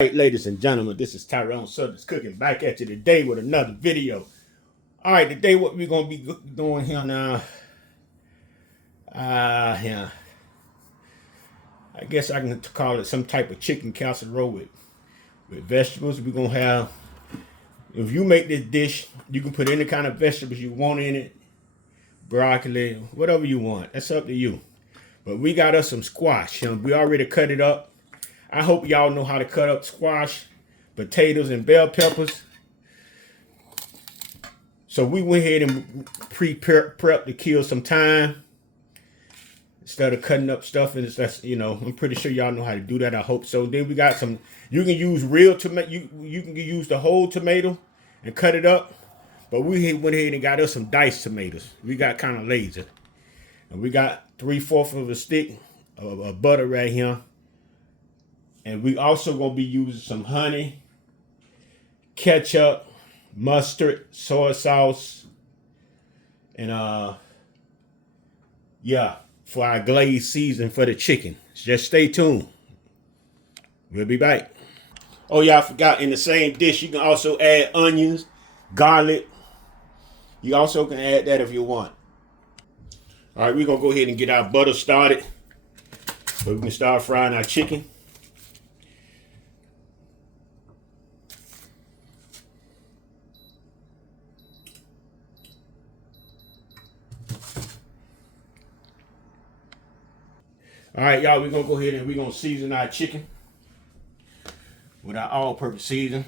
Right, ladies and gentlemen, this is Tyron'e Southern's Cooking back at you today with another video. All right, today what we're gonna be doing here now, yeah, I guess I can call it some type of chicken casserole with vegetables. We're gonna have, if you make this dish, you can put any kind of vegetables you want in it, broccoli, whatever you want. That's up to you. But we got us some squash. We already cut it up. I hope y'all know how to cut up squash, potatoes, and bell peppers. So we went ahead and prep to kill some time instead of cutting up stuff. And that's, I'm pretty sure y'all know how to do that. I hope so. Then we got some. You can use real tomato. You can use the whole tomato and cut it up. But we went ahead and got us some diced tomatoes. We got kind of lazy, and we got 3/4 of a stick of butter right here. And we also gonna be using some honey, ketchup, mustard, soy sauce, and for our glaze season for the chicken. Just stay tuned. We'll be back. Oh yeah, I forgot, in the same dish you can also add onions, garlic. You also can add that if you want. All right, we're gonna go ahead and get our butter started so we can start frying our chicken. All right, y'all, we're going to go ahead and we're going to season our chicken with our all-purpose season.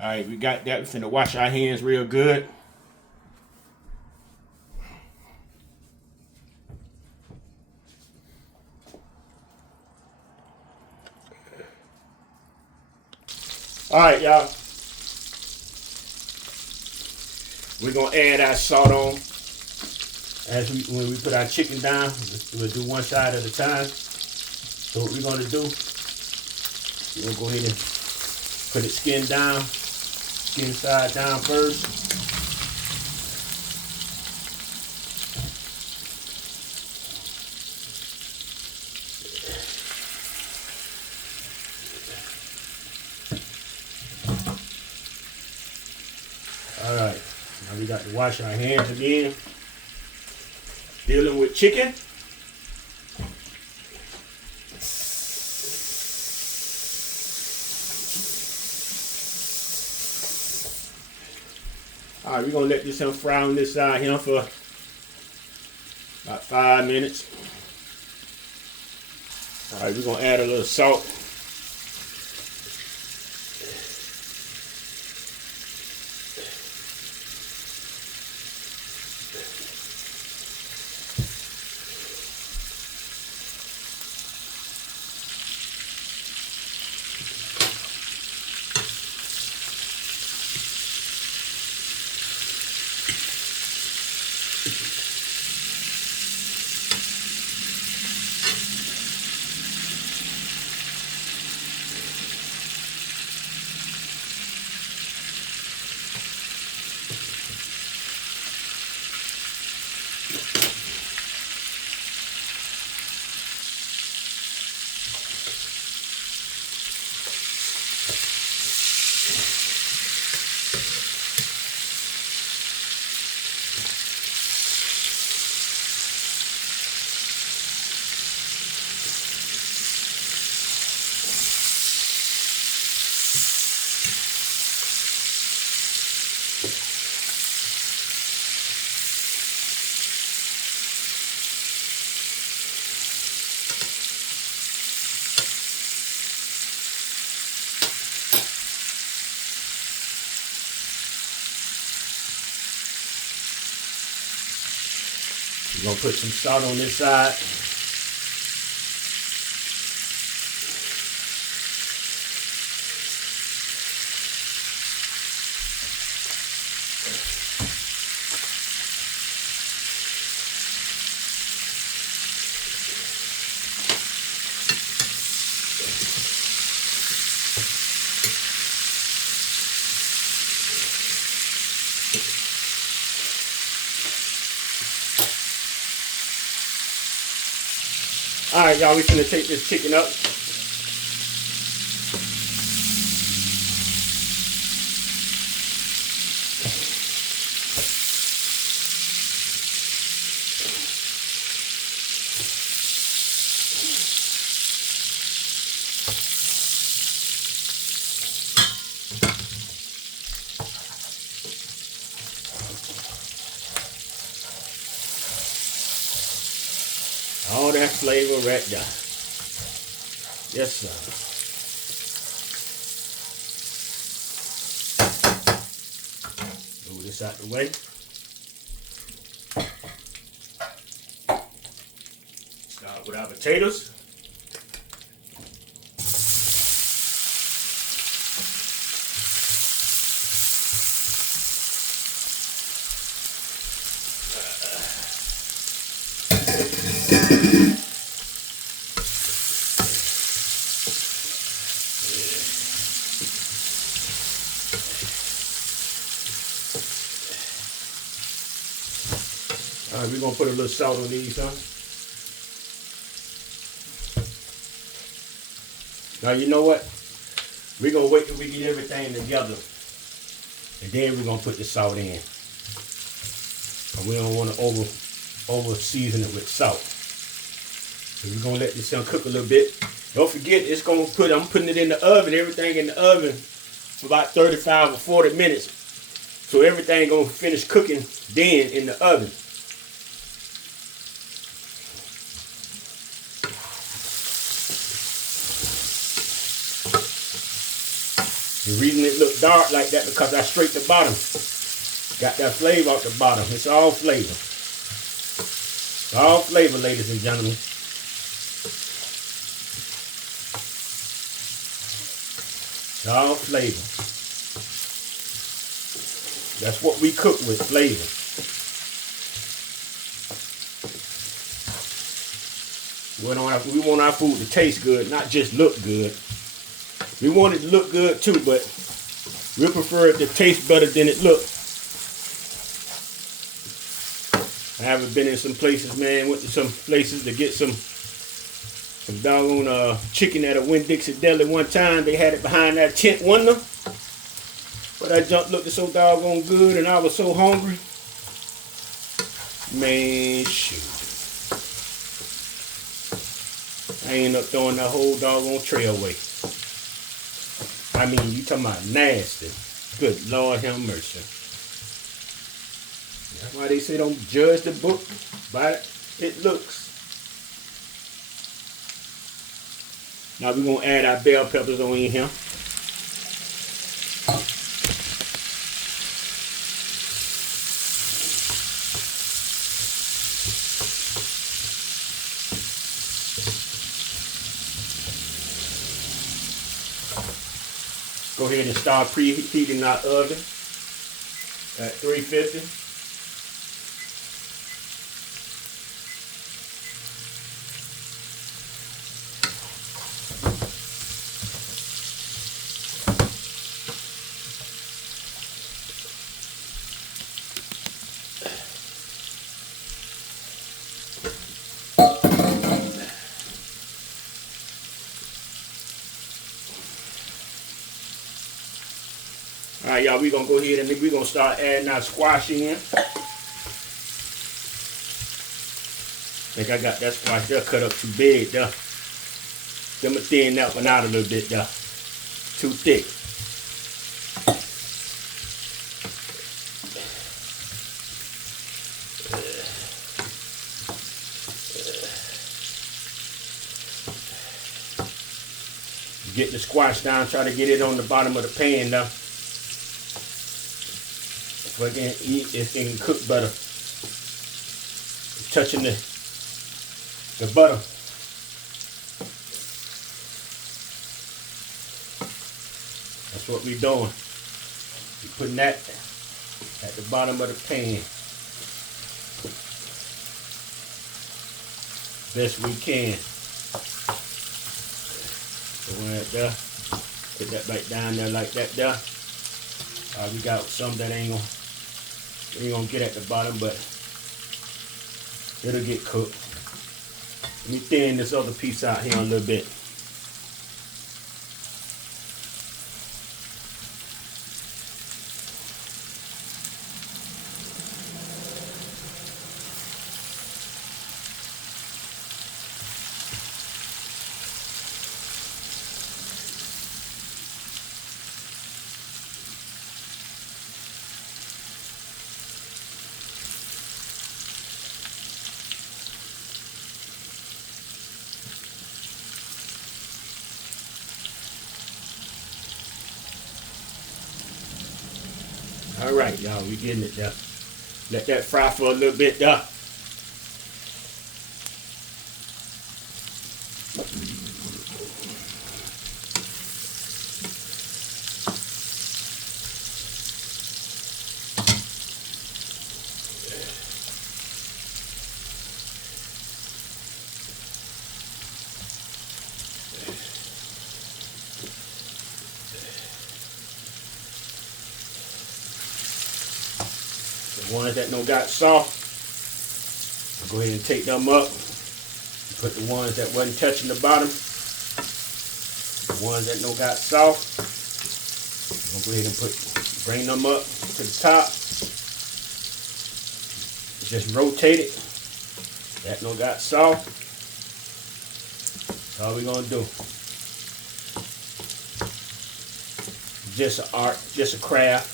All right, we got that. We're finna wash our hands real good. All right, y'all. We're gonna add our salt on when we put our chicken down. We'll do one side at a time. So what we're gonna do, we're gonna go ahead and put it skin side down first. All right, now we got to wash our hands again. Dealing with chicken. All right, we're gonna let this fry on this side here for about 5 minutes. All right, we're gonna add a little salt. We're gonna put some salt on this side. All right, y'all, we finna take this chicken up. All that flavor right there. Yes, sir. Move this out the way. Start with our potatoes. All right, we're gonna put a little salt on these, huh? Now you know what? We're gonna wait till we get everything together, and then we're gonna put the salt in. And we don't want to over season it with salt. So we're gonna let this thing cook a little bit. Don't forget, I'm putting it in the oven. Everything in the oven for about 35 or 40 minutes. So everything gonna finish cooking then in the oven. The reason it look dark like that because I scraped the bottom. Got that flavor out the bottom. It's all flavor. It's all flavor, ladies and gentlemen. It's all flavor. That's what we cook with, flavor. We want our food to taste good, not just look good. We want it to look good too, but we prefer it to taste better than it looks. I haven't been in some places, man. Went to some places to get some doggone chicken at a Winn-Dixie Deli one time. They had it behind that tent window. But that junk looked so doggone good and I was so hungry. Man, shoot. I ended up throwing that whole doggone tray away. I mean, you talking about nasty. Good Lord have mercy. That's why they say don't judge the book by it looks. Now we're going to add our bell peppers on in here. Go ahead and start preheating our oven at 350. All right, y'all, we're going to go ahead and we're going to start adding our squash in. I think I got that squash there cut up too big there. Let me thin that one out a little bit there. Too thick. Get the squash down, try to get it on the bottom of the pan now. So it can cook better. touching the butter. That's what we're doing. We're putting that at the bottom of the pan. Best we can. Put that there. Put that back down there like that there. We got some that ain't gonna get at the bottom, but it'll get cooked. Let me thin this other piece out here a little bit. All right, y'all, we getting it there. Let that fry for a little bit there. The ones that don't got soft, go ahead and take them up. Put the ones that wasn't touching the bottom. The ones that don't got soft, go ahead and bring them up to the top. Just rotate it. That don't got soft. That's all we're gonna do. Just an art, just a craft.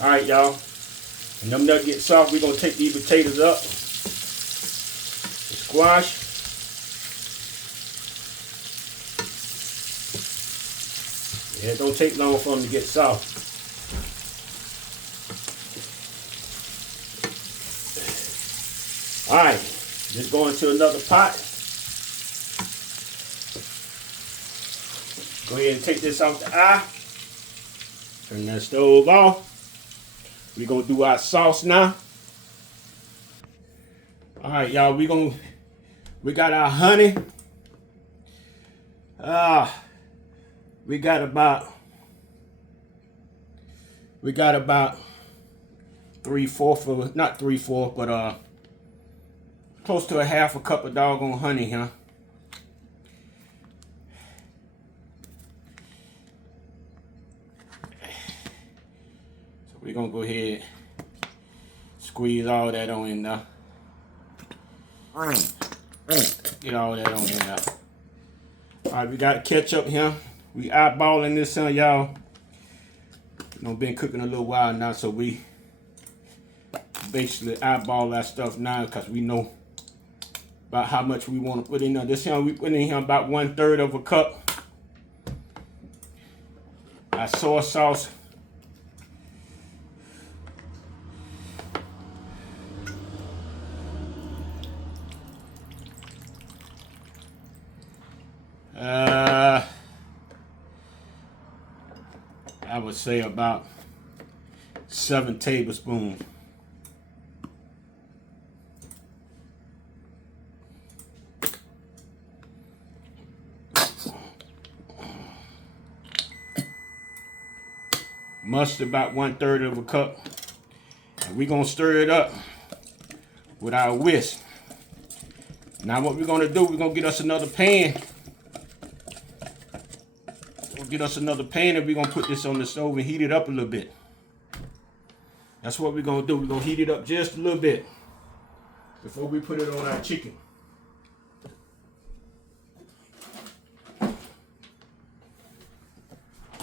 All right, y'all. When them nuts get soft, we're gonna take these potatoes up, squash. Yeah, it don't take long for them to get soft. All right, just go into another pot. Go ahead and take this off the eye. Turn that stove off. We're gonna do our sauce now. All right, y'all, we got our honey. We got about 3/4 of, not 3/4, but close to a half a cup of doggone honey here. We're gonna go ahead, squeeze all that on in there. Get all that on in there. All right, we got ketchup here. We eyeballing this on y'all. Been cooking a little while now, so we basically eyeball that stuff now because we know about how much we want to put in there. This here we put in here about 1/3 of a cup. Our soy sauce. I would say about 7 tablespoons. Mustard about 1/3 of a cup. And we're gonna stir it up with our whisk. Now what we're gonna do, we're gonna get us another pan. Get us another pan and we're gonna put this on the stove and heat it up a little bit. That's what we're gonna do. We're gonna heat it up just a little bit before we put it on our chicken.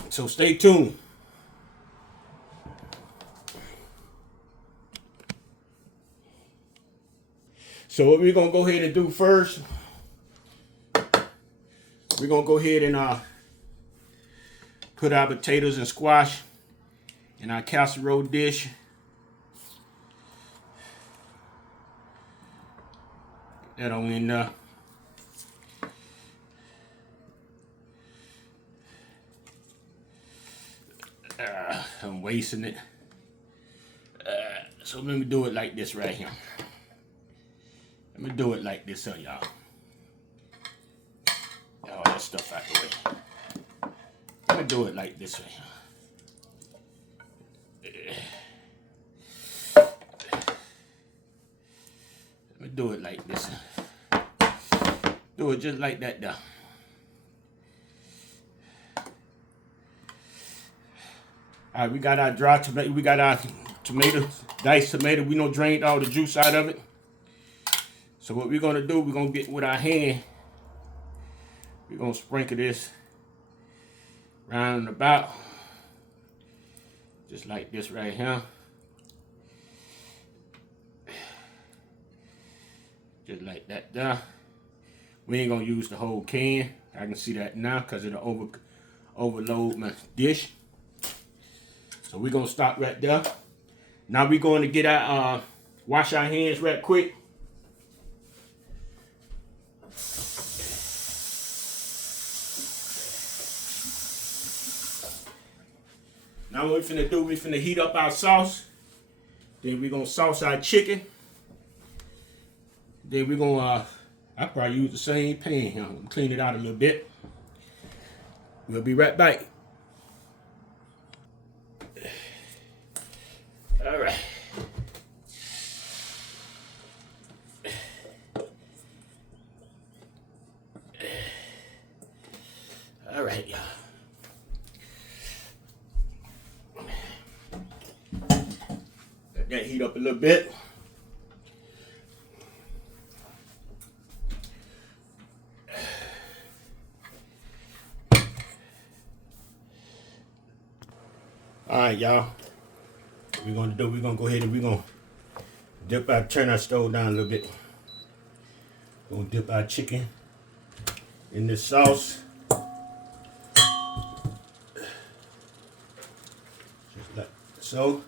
So stay tuned. So what we're gonna go ahead and do first, we're gonna go ahead and put our potatoes and squash in our casserole dish. that on in there. I'm wasting it. So let me do it like this right here. Let me do it like this, y'all. All that stuff out the way. Let me do it like this right here. Let me do it like this. Do it just like that, though. All right, we got our dry tomato. We got our tomato, diced tomato. We don't drain all the juice out of it. So what we're gonna do, we're gonna get with our hand. We're gonna sprinkle this round and about, just like this right here. Just like that there. We ain't gonna use the whole can. I can see that now because it'll overload my dish. So we're gonna stop right there. Now we're going to get our wash our hands right quick. Now what we're finna do, we're finna heat up our sauce. Then we're gonna sauce our chicken. Then we're gonna, I probably use the same pan here. Clean it out a little bit. We'll be right back. All right. All right, y'all. Let that heat up a little bit. All right, y'all. We're gonna go ahead and we're gonna turn our stove down a little bit. We're gonna dip our chicken in this sauce. Just like so.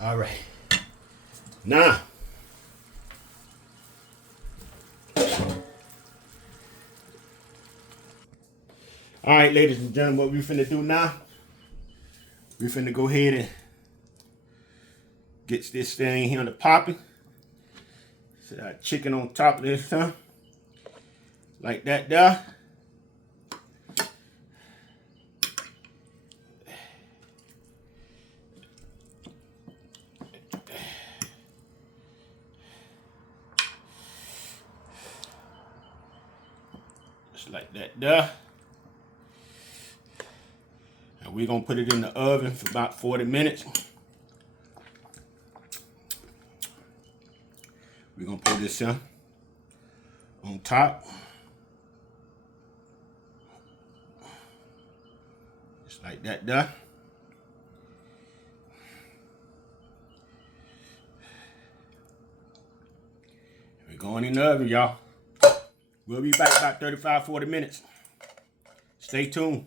All right. Now, all right, ladies and gentlemen, what we finna do now, we finna go ahead and get this thing here on the popping. Set our chicken on top of this, huh? Like that there. Just like that there. And we're gonna put it in the oven for about 40 minutes. We're gonna put this on top. Just like that there. We're going in the oven, y'all. We'll be back about 35, 40 minutes. Stay tuned.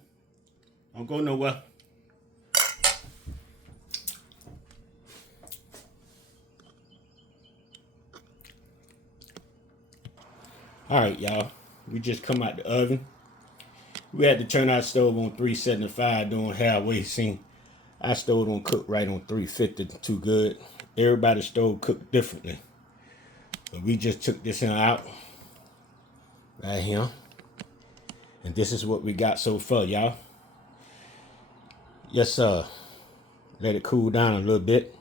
Don't go nowhere. All right, y'all. We just come out the oven. We had to turn our stove on 375 doing halfway. Seen our stove don't cook right on 350 too good. Everybody's stove cook differently. But we just took this one out right here. And this is what we got so far, y'all. Yes, sir. Let it cool down a little bit.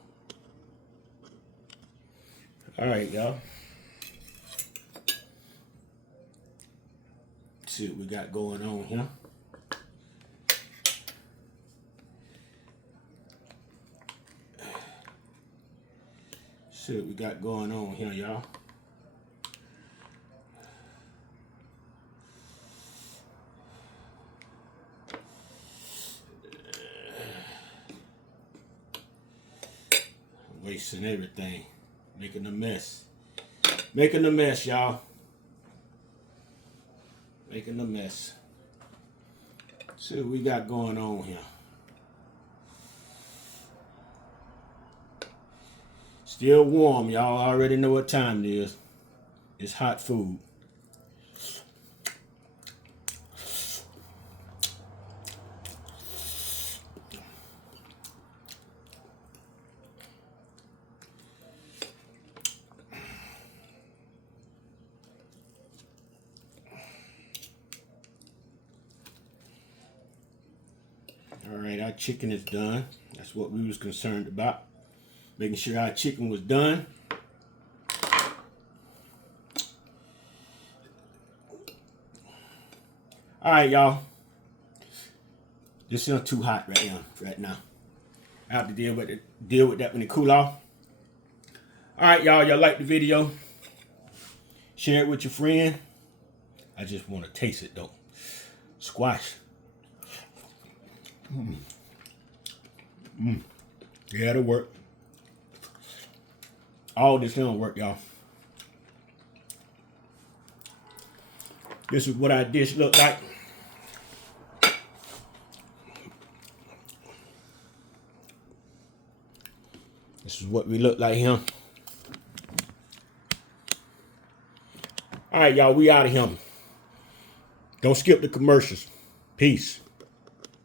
All right, y'all. See what we got going on here. See what we got going on here, y'all. rice and everything. Making a mess. Making a mess, y'all. Making a mess. See what we got going on here. Still warm, y'all. I already know what time it is. It's hot food. All right, our chicken is done. That's what we was concerned about. Making sure our chicken was done. All right, y'all. This isn't too hot right now. I have to deal with that when it cool off. All right, y'all. Y'all like the video? Share it with your friend. I just want to taste it though. Squash. Yeah, it'll work. All this don't work, y'all. This is what our dish looked like. This is what we look like here. All right, y'all, we out of here. Don't skip the commercials. Peace.